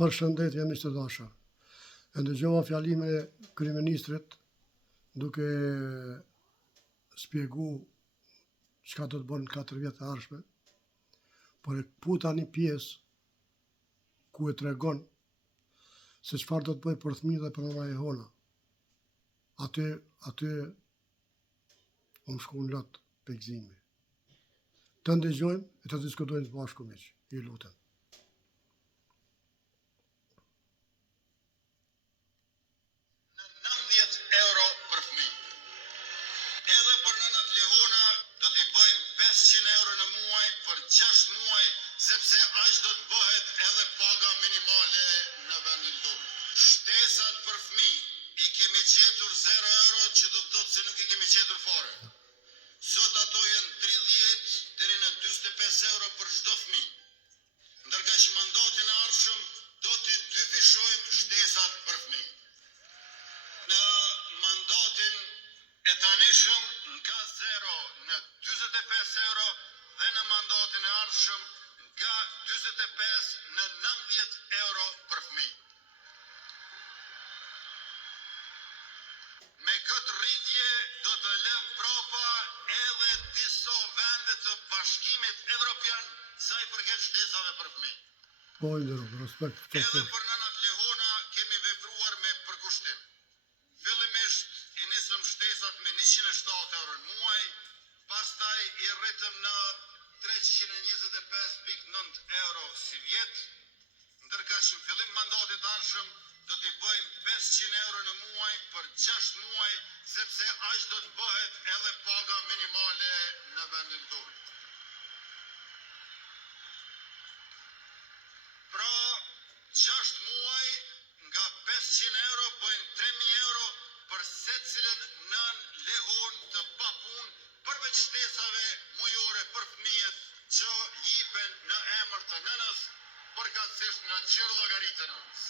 Përshëndetje miq të dashur. E ndëgjova fjalimin e kryeministrit duke shpjegu çka do të bën 4 vjet e ardhshme, por e puta një pjesë ku e tregon se çfarë do të bëj për fëmijët dhe për nëna e hona. Aty më shku në lot pegzimi. Të ndëgjojmë e të diskutojmë së bashku miq. Ju lutem. Euro për fëmijë. Edhe për nënat lehona do t'i bëjmë 500 euro në muaj për 6 muaj, sepse aq do të bëhet edhe paga minimale në vendin tonë. Shtesat për fëmijë i kemi gjetur 0 euro, që do të thotë se nuk i kemi gjetur fare. Sot ato janë 30 deri në 45 euro për çdo fëmijë. Ndërka që mandatin e ardhshëm do t'i dyfishojmë shtesat për fëmijë. Në mandatin e tanishëm nga 0 në 45 euro dhe në mandatin e ardhshëm nga 45 në 90 euro për fëmijë. Me këtë rritje do të lëmë prapa edhe disa vende të Bashkimit Evropian sa i përket shtesave për fëmijë. Po, respekt. Edhe për nënat lehona kemi vepruar me përkushtim. Fillimisht i nisëm shtesat me 107 euro në muaj, pastaj i rritëm në 325.9 euro si vjet, ndërka që në fillim mandatit ardhshëm do t'i bëjmë 500 euro në muaj për 6 muaj, sepse aq do të bëhet edhe paga minimale në vendin tonë. Pra, 6 muaj nga 500 euro bëjnë 3.000 euro për secilën nën lehon të papun, përveç shtesave mujore për fëmijët që jipen në emër të nënës, përkatësisht në gjiro llogaritë e nënës.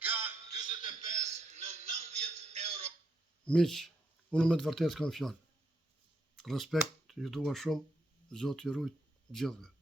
Nga 45 në 90 euro. Miq, unë me të vërtetë kam fjalë. Respekt, ju dua shumë, Zoti ju rujt gjithëve.